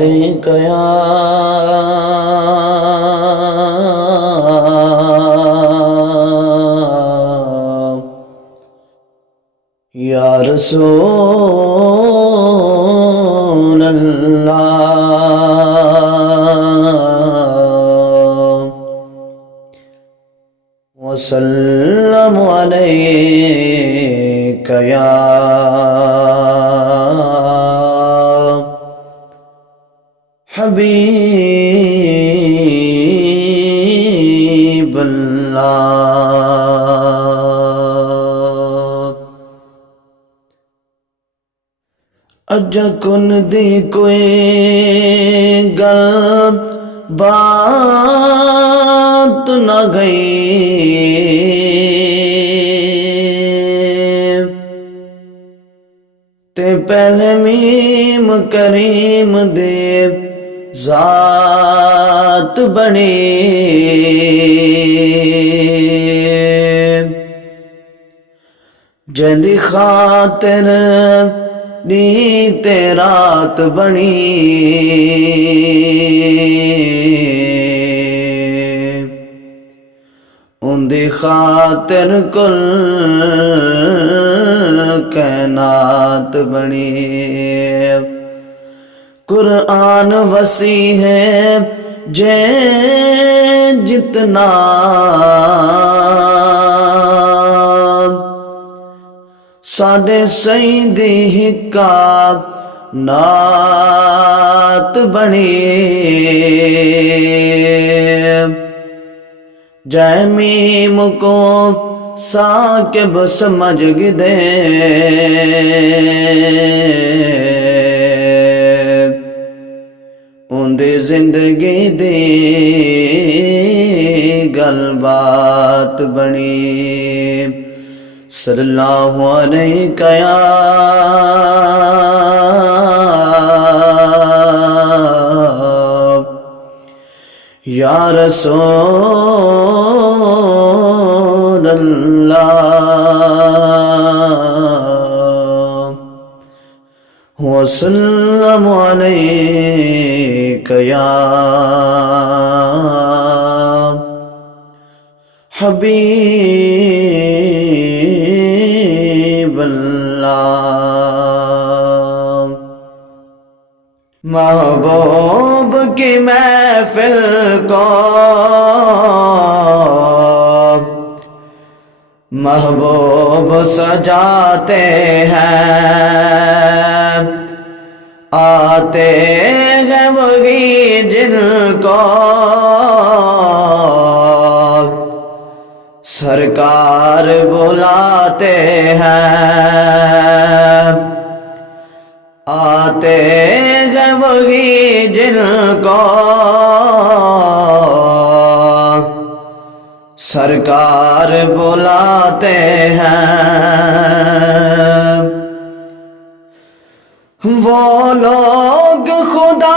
علیک یا رسول اللہ وسلم علیک یا حبیب اللہ اج کن دی کوئی گل بات نہ گئی تے پہلے میم کریم دے ذات بنی جندی خاطر نیت رات بنی اندی خاطر کل کائنات بنی قرآن وسیع ہے جے جتنا ساڈے سیدی ہکا نات بنی جے میم کو ساکب سمجھ گدے اندی زندگی دی گل بات بنی صلی اللہ علیہ یا رسول اللہ وسلم علیک یا حبیب اللہ محبوب کی محفل کو محبوب سجاتے ہیں آتے ہیں وہی جن کو سرکار بلاتے ہیں آتے ہیں وہی جن کو سرکار بلاتے ہیں وہ لوگ خدا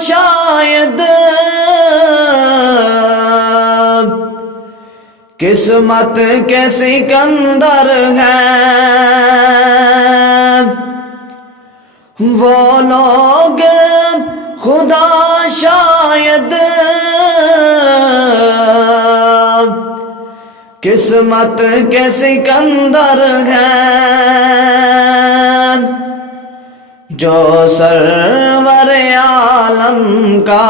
شاید قسمت کے سکندر ہیں وہ لوگ خدا شاید قسمت کے سکندر ہیں جو سرور عالم کا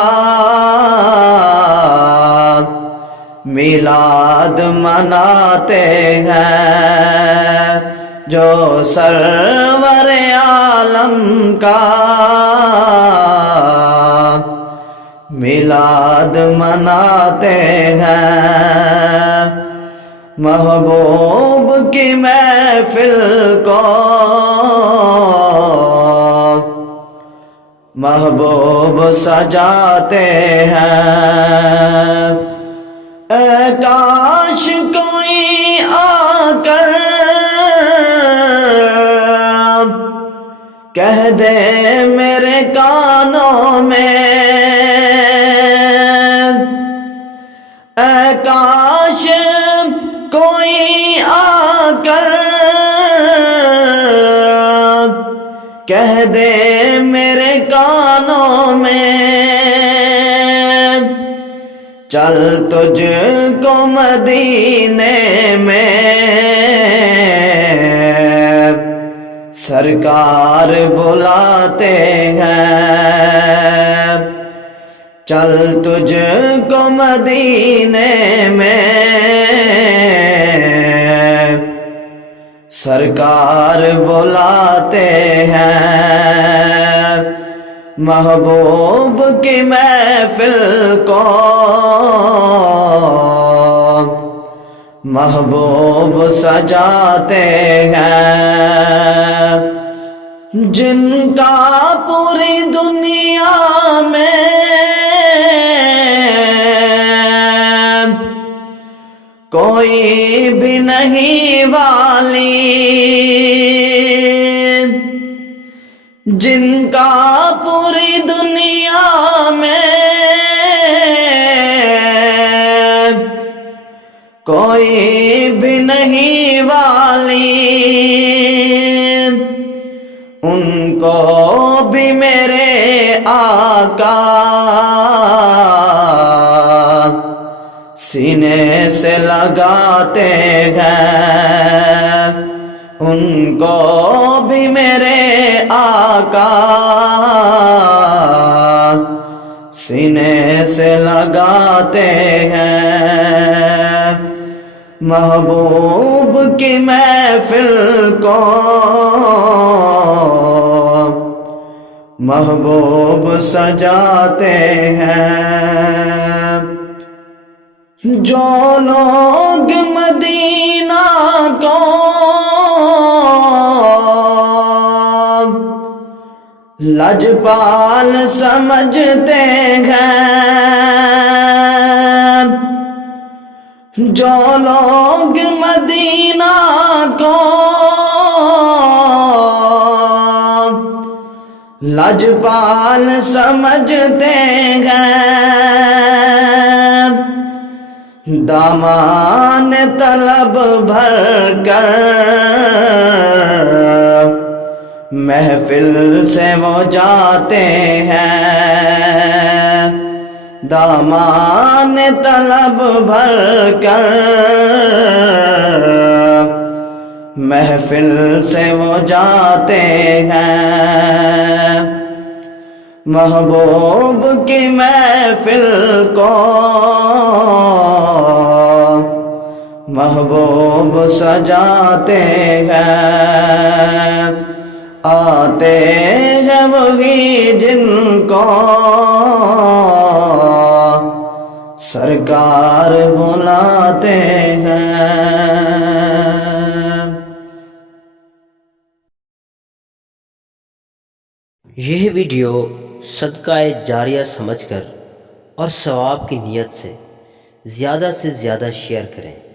میلاد مناتے ہیں جو سرور عالم کا میلاد مناتے ہیں محبوب کی محفل کو محبوب سجاتے ہیں اے کاش کوئی آ کر کہہ دے میرے کانوں میں اے کاش کوئی آ کر کہہ دے میرے کانوں میں چل تجھ کو مدینے میں سرکار بلاتے ہیں، چل تجھ کو مدینے میں سرکار بلاتے ہیں، محبوب کی محفل کو محبوب سجاتے ہیں، جن کا پوری دنیا میں کوئی بھی نہیں والی، جن کا پوری دنیا میں کوئی بھی نہیں والی، ان کو بھی میرے آقا سینے سے لگاتے ہیں، ان کو بھی میرے آقا سینے سے لگاتے ہیں، محبوب کی محفل کو محبوب سجاتے ہیں، جو لوگ مدینہ کو لجپال سمجھتے ہیں، جو لوگ مدینہ کو لجپال سمجھتے ہیں، دامان طلب بھر کر محفل سے وہ جاتے ہیں، دامان طلب بھر کر محفل سے وہ جاتے ہیں، محبوب کی محفل کو محبوب سجاتے ہیں، آتے ہیں وہی جن کو سرکار بلاتے ہیں۔ یہ ویڈیو صدقہ جاریہ سمجھ کر اور ثواب کی نیت سے زیادہ شیئر کریں۔